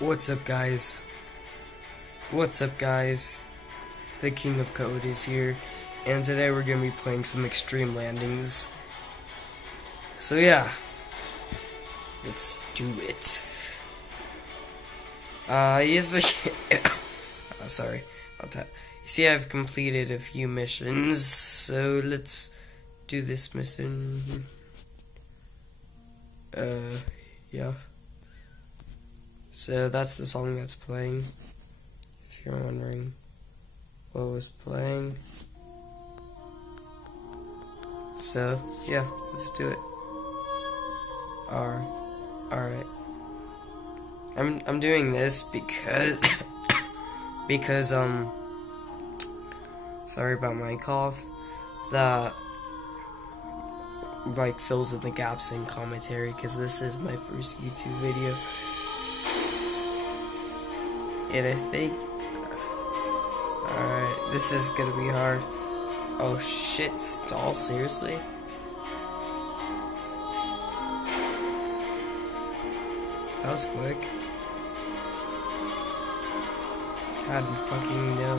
What's up, guys? What's up, guys? The King of Code is here, and today we're gonna be playing some Extreme Landings. So yeah, let's do it. Sorry about that. You see, I've completed a few missions, so let's do this mission. Yeah. So that's the song that's playing, if you're wondering what was playing. So, yeah, let's do it. Alright. I'm doing this because, sorry about my cough, that, fills in the gaps in commentary, because this is my first YouTube video. And I think, alright, this is gonna be hard. Oh shit, stall, seriously? That was quick. God fucking no.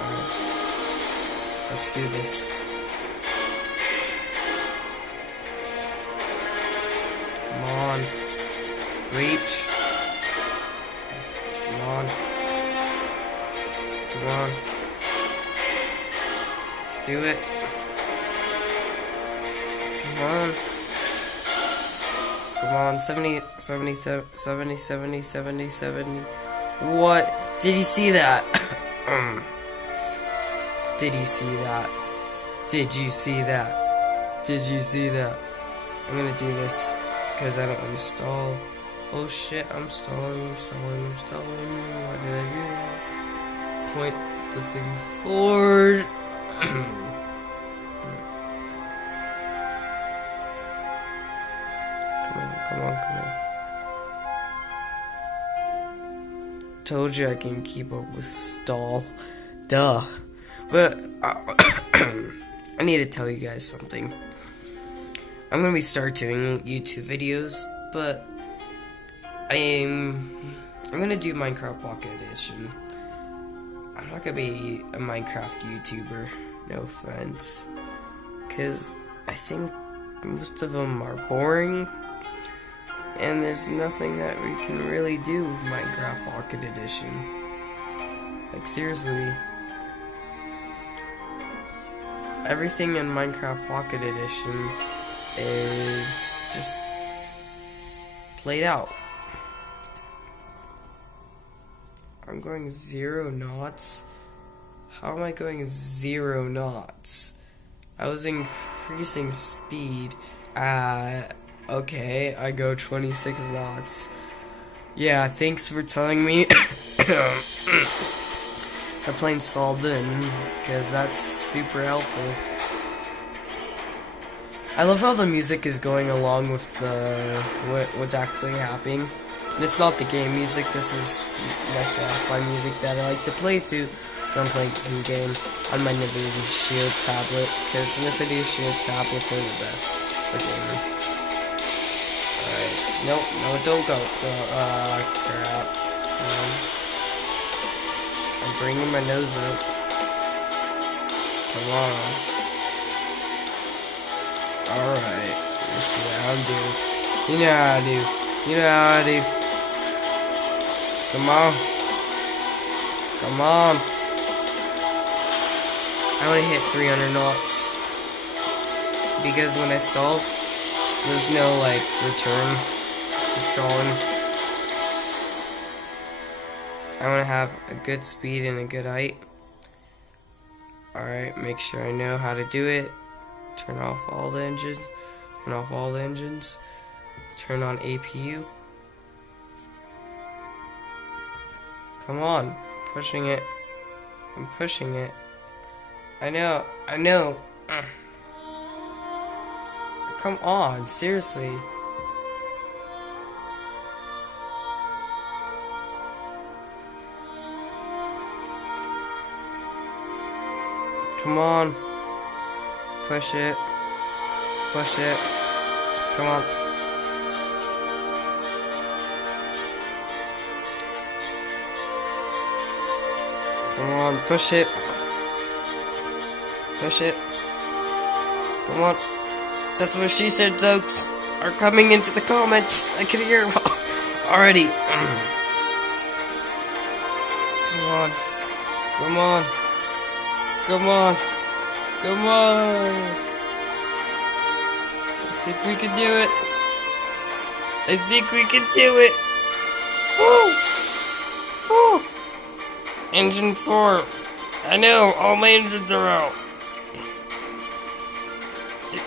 Alright, let's do this. Come on. Reach. Come on. Come on. Let's do it. Come on. Come on. 70, 70, 70, 70, 70, 70. What? Did you see that? Did you see that? Did you see that? Did you see that? I'm gonna do this because I don't want to stall. Oh shit, I'm stalling. Why did I do that? Point the thing forward. Come on. Told you I can keep up with stall. Duh. But, I need to tell you guys something. I'm gonna start doing YouTube videos, but I'm gonna do Minecraft Pocket Edition. I'm not gonna be a Minecraft YouTuber, no offense, because I think most of them are boring, and there's nothing that we can really do with Minecraft Pocket Edition. Like, seriously, everything in Minecraft Pocket Edition is just played out. I'm going 0 knots. How am I going 0 knots? I was increasing speed at, okay, I go 26 knots. Yeah, thanks for telling me. The plane stalled in, because that's super helpful. I love how the music is going along with what's actually happening. And it's not the game music, this is my Spotify music that I like to play to when I'm playing the game on my NVIDIA Shield tablet, because NVIDIA Shield tablets are the best for gaming. Alright, no, don't go. Crap. I'm bringing my nose up. Come on. Alright, let's see how I'm doing. You know how I do. Come on. I want to hit 300 knots. Because when I stall, there's no, return to stalling. I want to have a good speed and a good height. Alright, make sure I know how to do it. Turn off all the engines. Turn on APU. Come on, pushing it. I'm pushing it. I know. Come on, seriously. Come on. Push it. Come on. Come on, push it. Push it. Come on. That's what she said, jokes are coming into the comments. I can hear them already. Come on. Come on. Come on. Come on. I think we can do it. I think we can do it. Woo! Woo! Engine 4. I know, all my engines are out.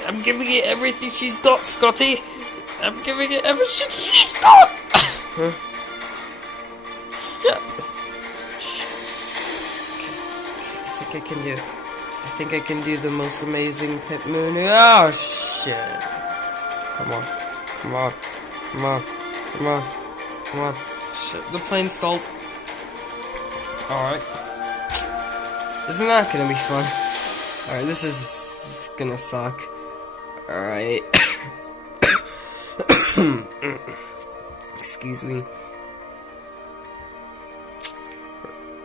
I'm giving it everything she's got, Scotty. I'm giving it everything she's got. Huh? Yeah. I think I can do it. I think I can do the most amazing pit moon. Oh, shit. Come on. Come on. Come on. Come on. Come on. Shit, the plane stalled. Alright. Isn't that gonna be fun? Alright, this is gonna suck. Alright. Excuse me.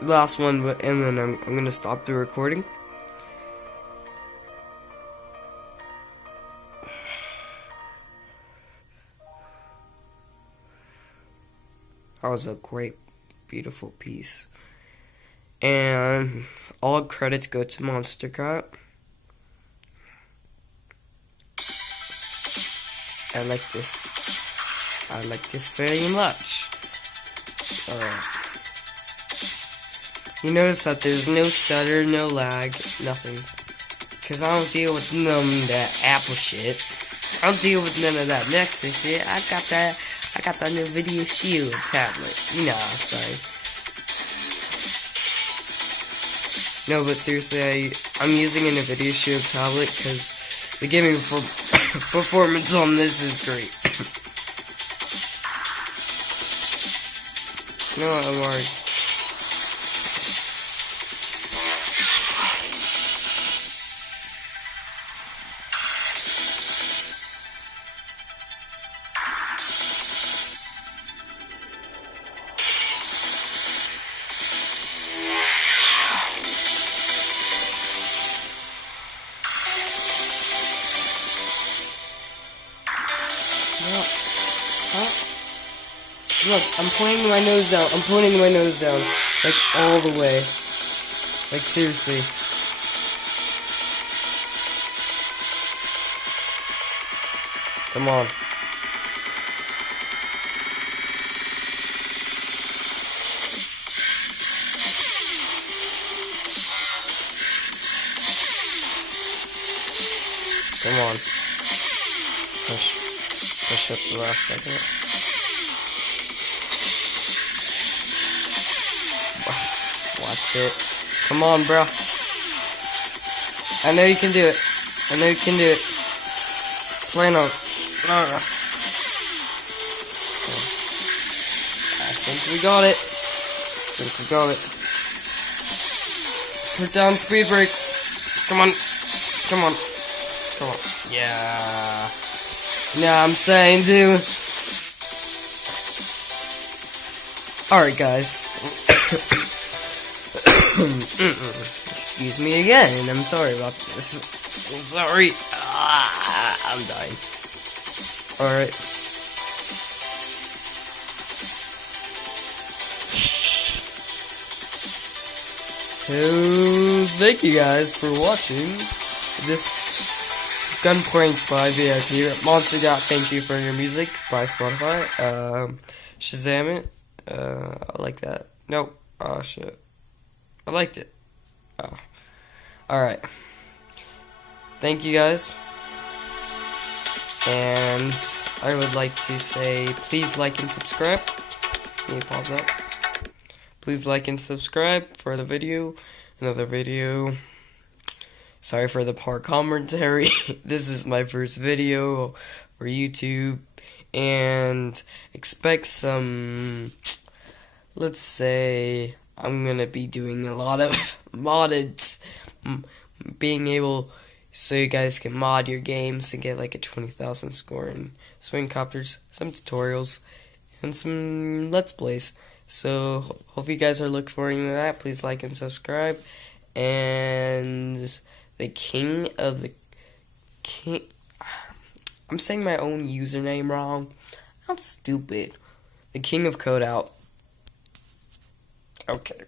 Last one, and then I'm gonna stop the recording. That was a great, beautiful piece. And all credits go to Monstercat. I like this. I like this very much. Alright. You notice that there's no stutter, no lag, nothing. Because I don't deal with none of that Apple shit. I don't deal with none of that Nexus shit. I got that new Video Shield tablet. You know, sorry. No, but seriously, I'm using a Video Shield tablet because the gaming performance on this is great. You know what, I'm worried. Look, I'm pointing my nose down. I'm pointing my nose down. Like, all the way. Like, seriously. Come on. Come on. Push up the last second. Watch it. Come on, bro. I know you can do it. I know you can do it. Plan on. I think we got it. Put down speed brake. Come on. Come on. Come on. Yeah. Nah, I'm saying, dude. Alright, guys. Excuse me again. I'm sorry about this. I'm sorry. I'm dying. Alright. So, thank you guys for watching this Gunpoint by VIP. Monstercat, thank you for your music by Spotify. Shazam it. I like that. Nope. Oh, shit. I liked it. Oh. Alright. Thank you guys. And I would like to say, please like and subscribe. Can you pause that? Please like and subscribe for the video. Another video. Sorry for the poor commentary. This is my first video for YouTube. And expect some, let's say, I'm gonna be doing a lot of modded, being able so you guys can mod your games and get like a 20,000 score in Swing Copters, some tutorials, and some Let's Plays. So hope you guys are looking forward to that. Please like and subscribe. And the king of the king. I'm saying my own username wrong. I'm stupid. The king of code out. Okay.